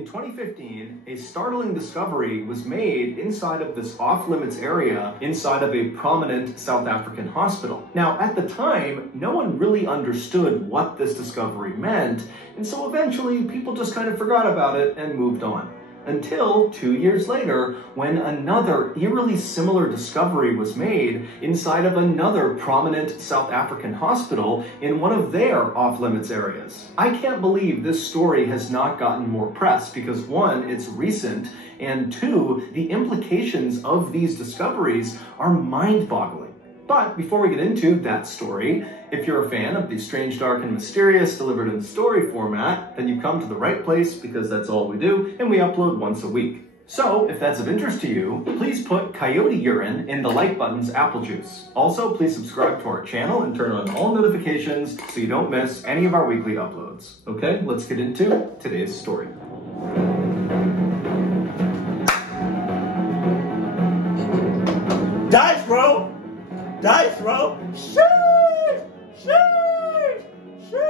In 2015, a startling discovery was made inside of this off-limits area inside of a prominent South African hospital. Now, at the time, no one really understood what this discovery meant, and so eventually people just kind of forgot about it and moved on. Until 2 years later, when another eerily similar discovery was made inside of another prominent South African hospital in one of their off-limits areas. I can't believe this story has not gotten more press because one, it's recent, and two, the implications of these discoveries are mind-boggling. But before we get into that story, if you're a fan of the strange, dark, and mysterious delivered in story format, then you've come to the right place because that's all we do, and we upload once a week. So, if that's of interest to you, please put coyote urine in the like button's apple juice. Also, please subscribe to our channel and turn on all notifications so you don't miss any of our weekly uploads. Okay, let's get into today's story. Dice roll! Dice roll! Shoot! Shoot! Shoot!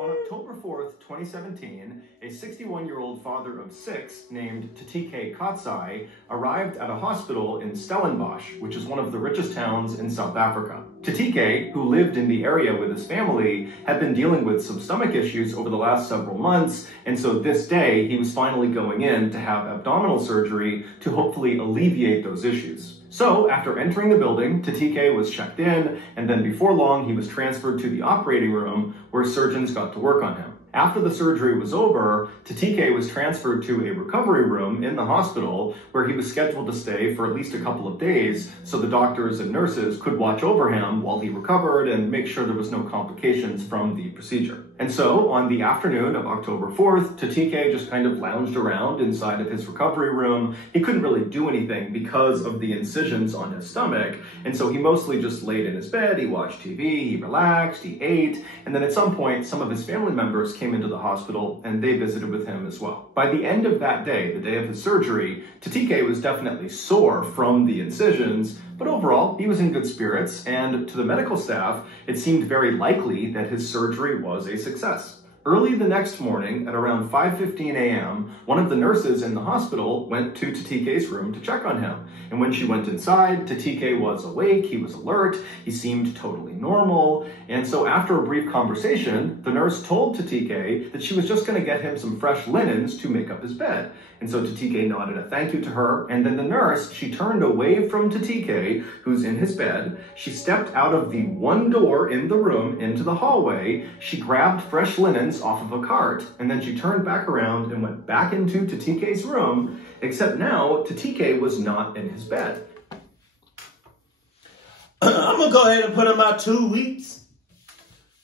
On October 4th, 2017, a 61-year-old father of 6 named Tatike Katsai arrived at a hospital in Stellenbosch, which is one of the richest towns in South Africa. Tatike, who lived in the area with his family, had been dealing with some stomach issues over the last several months, and so this day he was finally going in to have abdominal surgery to hopefully alleviate those issues. So, after entering the building, Tatike was checked in, and then before long he was transferred to the operating room where surgeons got to work on him. After the surgery was over, Tatike was transferred to a recovery room in the hospital where he was scheduled to stay for at least a couple of days so the doctors and nurses could watch over him while he recovered and make sure there was no complications from the procedure. And so, on the afternoon of October 4th, Tatike just kind of lounged around inside of his recovery room. He couldn't really do anything because of the incisions on his stomach, and so he mostly just laid in his bed, he watched TV, he relaxed, he ate, and then at some point, some of his family members came into the hospital and they visited with him as well. By the end of that day, the day of his surgery, Tatike was definitely sore from the incisions, but overall, he was in good spirits, and to the medical staff, it seemed very likely that his surgery was a success. Early the next morning, at around 5:15 a.m., one of the nurses in the hospital went to Tatike's room to check on him. And when she went inside, Tatike was awake, he was alert, he seemed totally normal. And so after a brief conversation, the nurse told Tatike that she was just going to get him some fresh linens to make up his bed. And so Tatike nodded a thank you to her, and then the nurse, she turned away from Tatike, who's in his bed. She stepped out of the one door in the room into the hallway. She grabbed fresh linens off of a cart, and then she turned back around and went back into Tatike's room, except now Tatike was not in his bed. I'm gonna go ahead and put him out 2 weeks.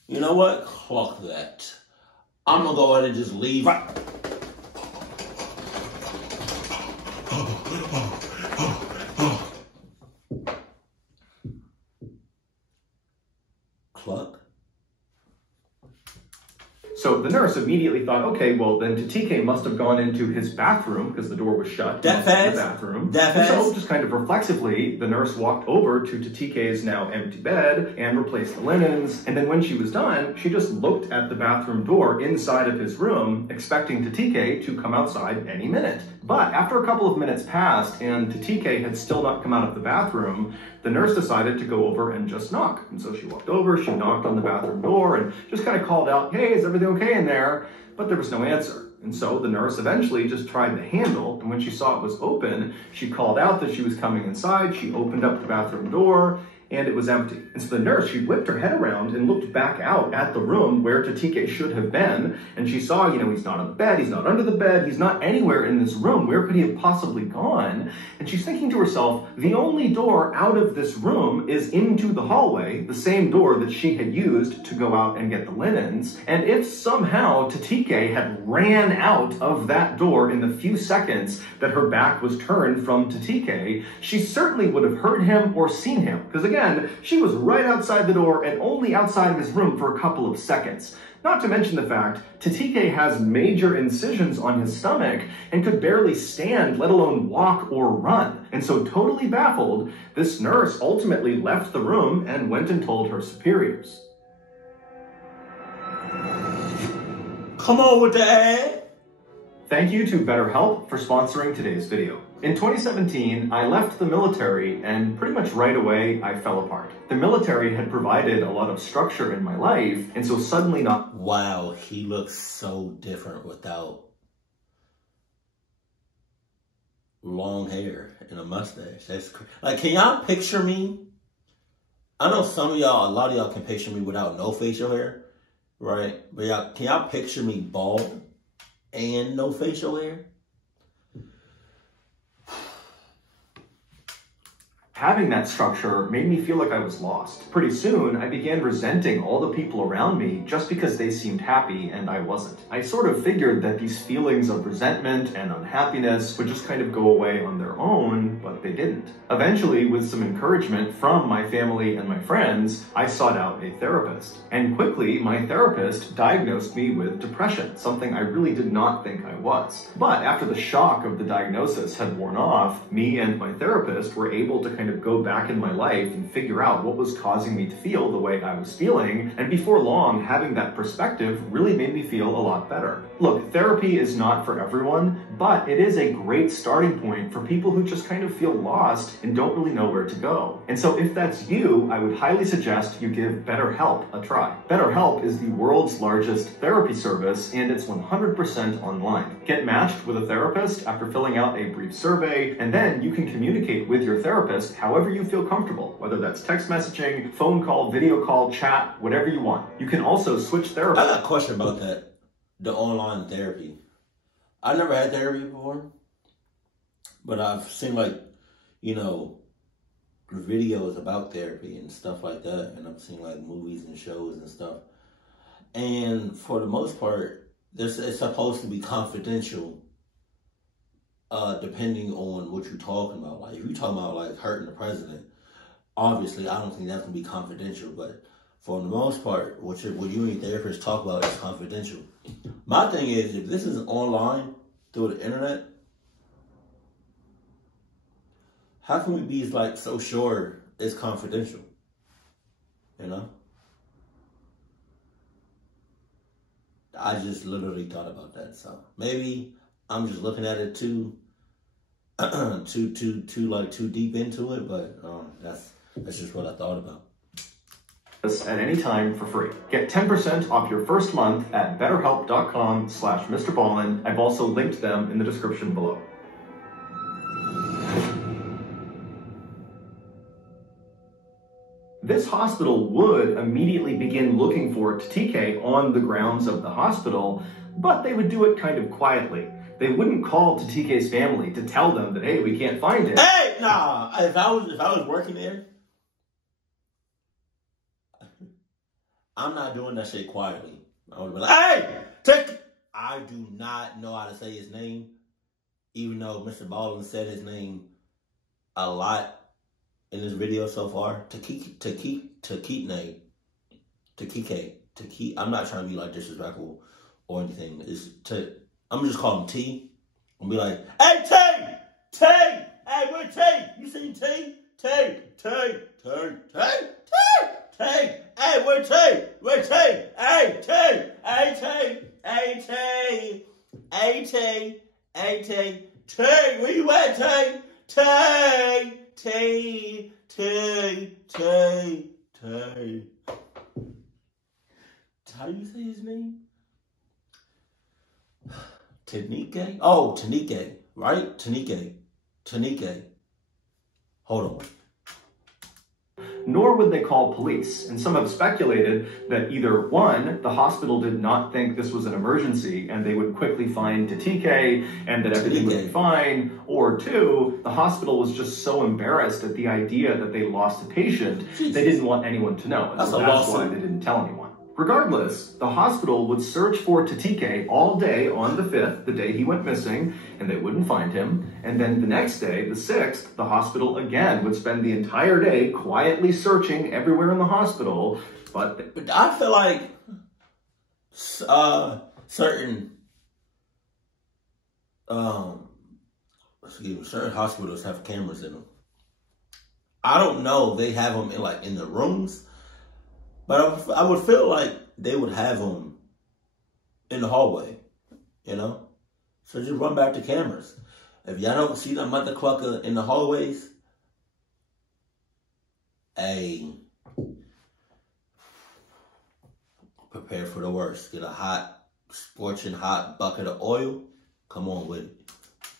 You know what? Fuck that. I'm gonna go ahead and just leave. Right. Cluck. So the nurse immediately thought, okay, well then Tatike must have gone into his bathroom because the door was shut. That fast? The bathroom. That fast? So just kind of reflexively, the nurse walked over to Tatike's now empty bed and replaced the linens. And then when she was done, she just looked at the bathroom door inside of his room, expecting Tatike to come outside any minute. But after a couple of minutes passed and Tatike had still not come out of the bathroom, the nurse decided to go over and just knock. And so she walked over, she knocked on the bathroom door and just kind of called out, hey, is everything okay in there? But there was no answer. And so the nurse eventually just tried the handle, and when she saw it was open, she called out that she was coming inside. She opened up the bathroom door, and it was empty. And so the nurse, she whipped her head around and looked back out at the room where Tatike should have been, and she saw, he's not on the bed, he's not under the bed, he's not anywhere in this room. Where could he have possibly gone? And she's thinking to herself, the only door out of this room is into the hallway, the same door that she had used to go out and get the linens. And if somehow Tatike had ran out of that door in the few seconds that her back was turned from Tatike, she certainly would have heard him or seen him. Because again, she was right outside the door and only outside of his room for a couple of seconds. Not to mention the fact, Tatike has major incisions on his stomach and could barely stand, let alone walk or run. And so totally baffled, this nurse ultimately left the room and went and told her superiors. Come on with the ad. Thank you to BetterHelp for sponsoring today's video. In 2017, I left the military and pretty much right away, I fell apart. The military had provided a lot of structure in my life, and so suddenly not— Wow, he looks so different without long hair and a mustache. That's like, can y'all picture me? I know some of y'all, a lot of y'all can picture me without no facial hair, right? But y'all, can y'all picture me bald and no facial hair? Having that structure made me feel like I was lost. Pretty soon, I began resenting all the people around me just because they seemed happy and I wasn't. I sort of figured that these feelings of resentment and unhappiness would just kind of go away on their own, but they didn't. Eventually, with some encouragement from my family and my friends, I sought out a therapist. And quickly, my therapist diagnosed me with depression, something I really did not think I was. But after the shock of the diagnosis had worn off, me and my therapist were able to kind of go back in my life and figure out what was causing me to feel the way I was feeling, and before long, having that perspective really made me feel a lot better. Look, therapy is not for everyone, but it is a great starting point for people who just kind of feel lost and don't really know where to go. And so if that's you, I would highly suggest you give BetterHelp a try. BetterHelp is the world's largest therapy service, and it's 100% online. Get matched with a therapist after filling out a brief survey, and then you can communicate with your therapist however you feel comfortable, whether that's text messaging, phone call, video call, chat, whatever you want. You can also switch therapists. I got a question about that, the online therapy. I never had therapy before, but I've seen, like, you know, videos about therapy and stuff like that, and I've seen like movies and shows and stuff. And for the most part, it's supposed to be confidential. Depending on what you're talking about. Like, if you're talking about like hurting the president, obviously I don't think that's gonna be confidential. But for the most part, what you and your therapist talk about is confidential. My thing is, if this is online through the internet, how can we be like so sure it's confidential? You know? I just literally thought about that. So maybe I'm just looking at it too deep into it, but that's just what I thought about. At any time for free. Get 10% off your first month at betterhelp.com/Mr. Ballin. I've also linked them in the description below. This hospital would immediately begin looking for TK on the grounds of the hospital, but they would do it kind of quietly. They wouldn't call to TK's family to tell them that, hey, we can't find him. Hey, nah. If I was working there, I'm not doing that shit quietly. I would be like, hey, take it. I do not know how to say his name, even though Mr. Baldwin said his name a lot in this video so far. I'm not trying to be like disrespectful or anything. I'm just calling him T. I'm be like, hey, T! Hey, where T? You seen T? T! Hey, where T? Where T? Hey, T! T! Where you at, T? T! How do you say his name? Tanike? Oh, Tanike, right? Tanike. Hold on. Nor would they call police, and some have speculated that either one, the hospital did not think this was an emergency and they would quickly find TK and that everything would be fine, or two, the hospital was just so embarrassed at the idea that they lost a patient, they didn't want anyone to know, and so that's why they didn't tell anyone. Regardless, the hospital would search for TK all day on the 5th, the day he went missing, and they wouldn't find him. And then the next day, the 6th, the hospital again would spend the entire day quietly searching everywhere in the hospital, but I feel like certain hospitals have cameras in them. I don't know if they have them in the rooms. But I would feel like they would have them in the hallway, you know? So just run back to cameras. If y'all don't see the mother clucker in the hallways, hey, prepare for the worst. Get a hot, scorching hot bucket of oil. Come on with it.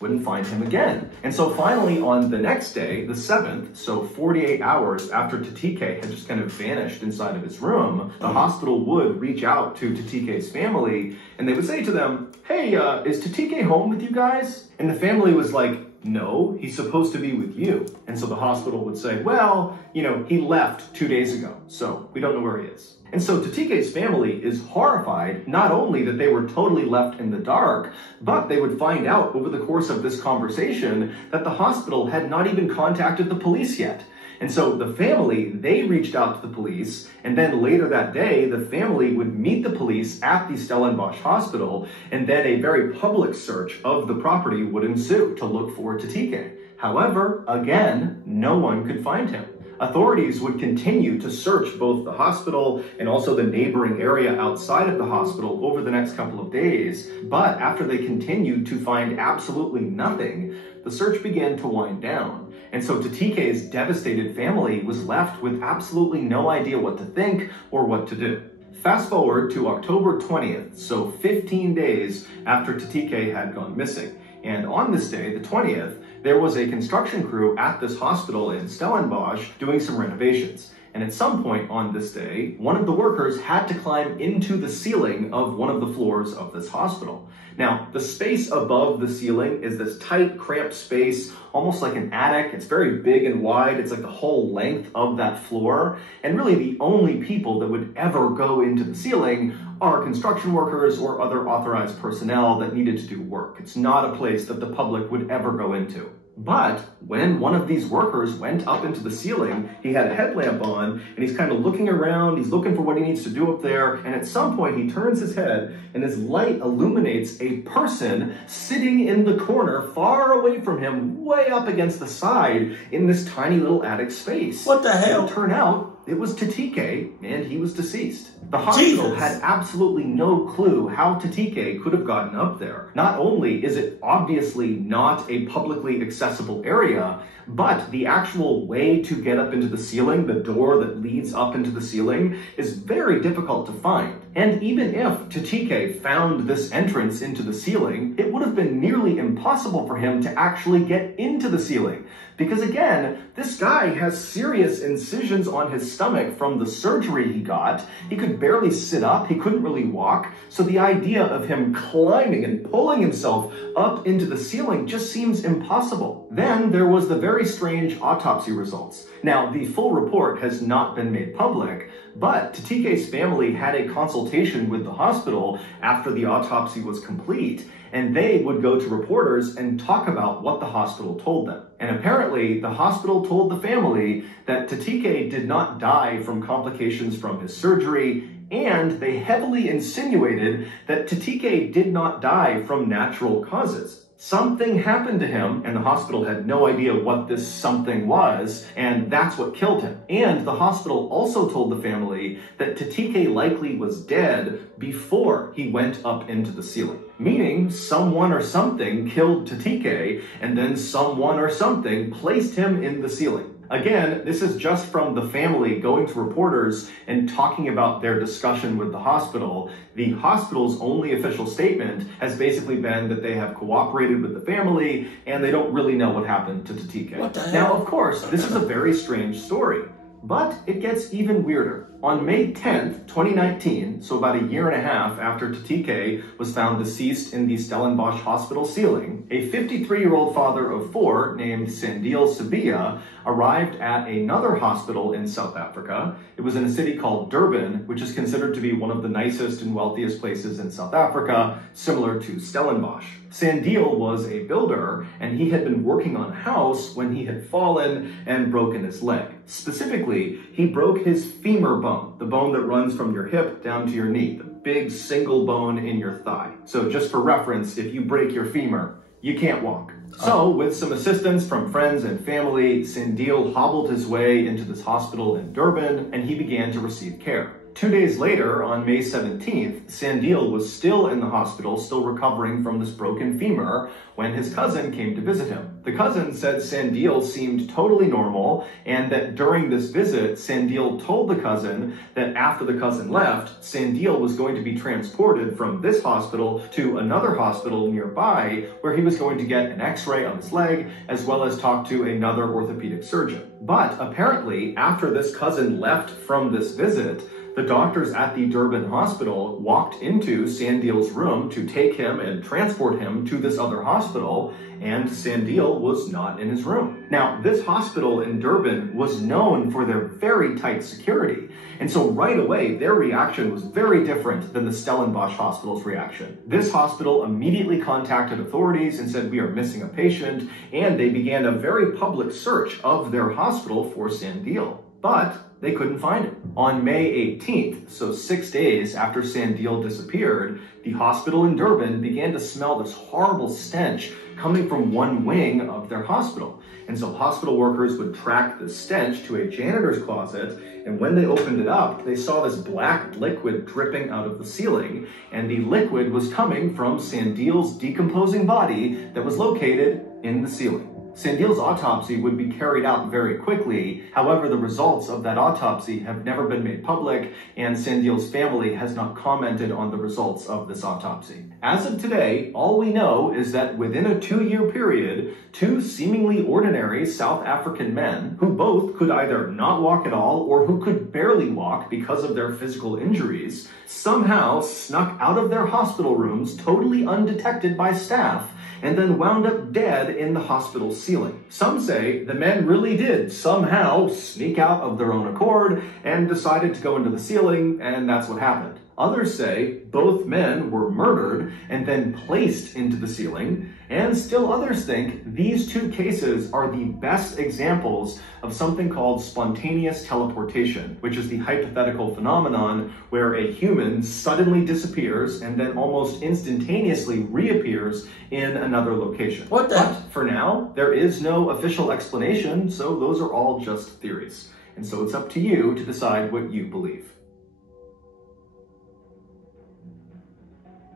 Wouldn't find him again. And so finally on the next day, the 7th, so 48 hours after Tatike had just kind of vanished inside of his room, the hospital would reach out to Tatike's family and they would say to them, hey, is Tatike home with you guys? And the family was like, no, he's supposed to be with you. And so the hospital would say, well, you know, he left 2 days ago, so we don't know where he is. And so Tatike's family is horrified, not only that they were totally left in the dark, but they would find out over the course of this conversation that the hospital had not even contacted the police yet. And so the family, they reached out to the police, and then later that day, the family would meet the police at the Stellenbosch Hospital, and then a very public search of the property would ensue to look for Tatike. However, again, no one could find him. Authorities would continue to search both the hospital and also the neighboring area outside of the hospital over the next couple of days, but after they continued to find absolutely nothing, the search began to wind down. And so Tatike's devastated family was left with absolutely no idea what to think or what to do. Fast forward to October 20th, so 15 days after Tatike had gone missing. And on this day, the 20th, there was a construction crew at this hospital in Stellenbosch doing some renovations. And at some point on this day, one of the workers had to climb into the ceiling of one of the floors of this hospital. Now, the space above the ceiling is this tight, cramped space, almost like an attic. It's very big and wide. It's like the whole length of that floor. And really the only people that would ever go into the ceiling are construction workers or other authorized personnel that needed to do work. It's not a place that the public would ever go into. But when one of these workers went up into the ceiling, he had a headlamp on and he's kind of looking around, he's looking for what he needs to do up there, and at some point he turns his head and his light illuminates a person sitting in the corner far away from him, way up against the side in this tiny little attic space. What the hell? And it turned out it was Tatike, and he was deceased. The hospital had absolutely no clue how Tatike could have gotten up there. Not only is it obviously not a publicly accessible area, but the actual way to get up into the ceiling, the door that leads up into the ceiling, is very difficult to find. And even if Tatike found this entrance into the ceiling, it would have been nearly impossible for him to actually get into the ceiling. Because again, this guy has serious incisions on his stomach from the surgery he got. He could barely sit up, he couldn't really walk. So the idea of him climbing and pulling himself up into the ceiling just seems impossible. Then there was the very strange autopsy results. Now, the full report has not been made public, but Tatike's family had a consultation with the hospital after the autopsy was complete, and they would go to reporters and talk about what the hospital told them. And apparently, the hospital told the family that Tatike did not die from complications from his surgery, and they heavily insinuated that Tatike did not die from natural causes. Something happened to him, and the hospital had no idea what this something was, and that's what killed him. And the hospital also told the family that Tatike likely was dead before he went up into the ceiling. Meaning, someone or something killed Tatike, and then someone or something placed him in the ceiling. Again, this is just from the family going to reporters and talking about their discussion with the hospital. The hospital's only official statement has basically been that they have cooperated with the family and they don't really know what happened to Tatike. What the hell? Now, of course, this is a very strange story, but it gets even weirder. On May 10th, 2019, so about a year and a half after Tatike was found deceased in the Stellenbosch hospital ceiling, a 53-year-old father of 4 named Sandile Sabia arrived at another hospital in South Africa. It was in a city called Durban, which is considered to be one of the nicest and wealthiest places in South Africa, similar to Stellenbosch. Sandile was a builder, and he had been working on a house when he had fallen and broken his leg. Specifically, he broke his femur bone, the bone that runs from your hip down to your knee, the big single bone in your thigh. So just for reference, if you break your femur, you can't walk. So with some assistance from friends and family, Sandile hobbled his way into this hospital in Durban, and he began to receive care. 2 days later, on May 17th, Sandil was still in the hospital, still recovering from this broken femur, when his cousin came to visit him. The cousin said Sandil seemed totally normal, and that during this visit, Sandil told the cousin that after the cousin left, Sandil was going to be transported from this hospital to another hospital nearby, where he was going to get an x-ray on his leg, as well as talk to another orthopedic surgeon. But apparently, after this cousin left from this visit, the doctors at the Durban hospital walked into Sandil's room to take him and transport him to this other hospital, and Sandil was not in his room. Now, this hospital in Durban was known for their very tight security, and so right away, their reaction was very different than the Stellenbosch hospital's reaction. This hospital immediately contacted authorities and said, "We are missing a patient," and they began a very public search of their hospital for Sandil. But they couldn't find him. On May 18th, so 6 days after Sandil disappeared, the hospital in Durban began to smell this horrible stench coming from one wing of their hospital. And so hospital workers would track the stench to a janitor's closet, and when they opened it up, they saw this black liquid dripping out of the ceiling, and the liquid was coming from Sandil's decomposing body that was located in the ceiling. Sandil's autopsy would be carried out very quickly. However, the results of that autopsy have never been made public, and Sandil's family has not commented on the results of this autopsy. As of today, all we know is that within a 2-year period, 2 seemingly ordinary South African men, who both could either not walk at all or who could barely walk because of their physical injuries, somehow snuck out of their hospital rooms totally undetected by staff, and then wound up dead in the hospital ceiling. Some say the men really did somehow sneak out of their own accord and decided to go into the ceiling, and that's what happened. Others say both men were murdered and then placed into the ceiling, and still others think these 2 cases are the best examples of something called spontaneous teleportation, which is the hypothetical phenomenon where a human suddenly disappears and then almost instantaneously reappears in another location. What the? But for now, there is no official explanation, so those are all just theories. And so it's up to you to decide what you believe.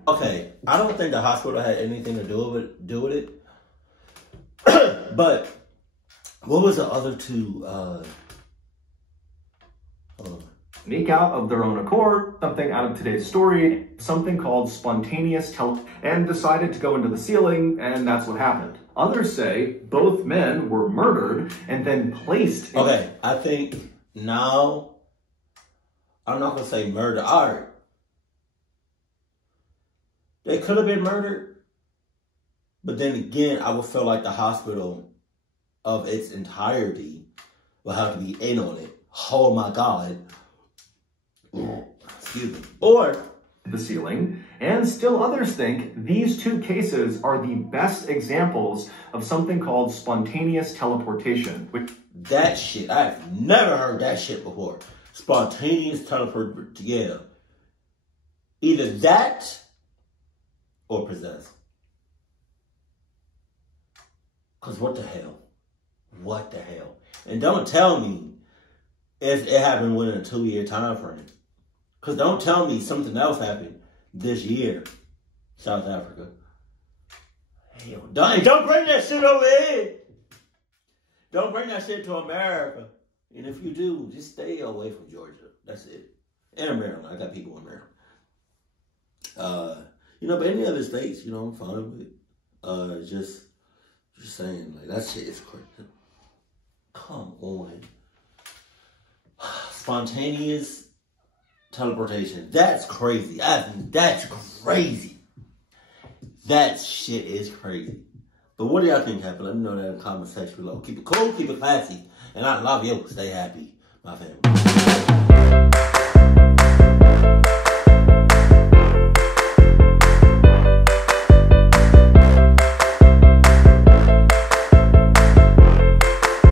Okay, I don't think the hospital had anything to do with it. But what was the other 2? Sneak out of their own accord, something out of today's story, something called spontaneous and decided to go into the ceiling, and that's what happened. Others say both men were murdered and then placed in... Okay, I think now, I'm not going to say murder. All right. They could have been murdered, but then again, I would feel like the hospital of its entirety will have to be in on it. Oh my God. Excuse me. Or the ceiling, and still others think these 2 cases are the best examples of something called spontaneous teleportation. That shit, I've never heard that shit before. Spontaneous teleport, yeah. Either that or possessed. Because what the hell? What the hell? And don't tell me if it happened within a 2-year time frame. Because don't tell me something else happened this year, South Africa. Hell, don't bring that shit over here. Don't bring that shit to America. And if you do, just stay away from Georgia. That's it. And Maryland. I got people in Maryland. But any other states, I'm fine with it. Just saying, like, that shit is crazy. Come on. Spontaneous teleportation. That's crazy. That's crazy. That shit is crazy. But what do y'all think happened? Let me know that in the comment section below. Keep it cool, keep it classy. And I love you. Stay happy, my family.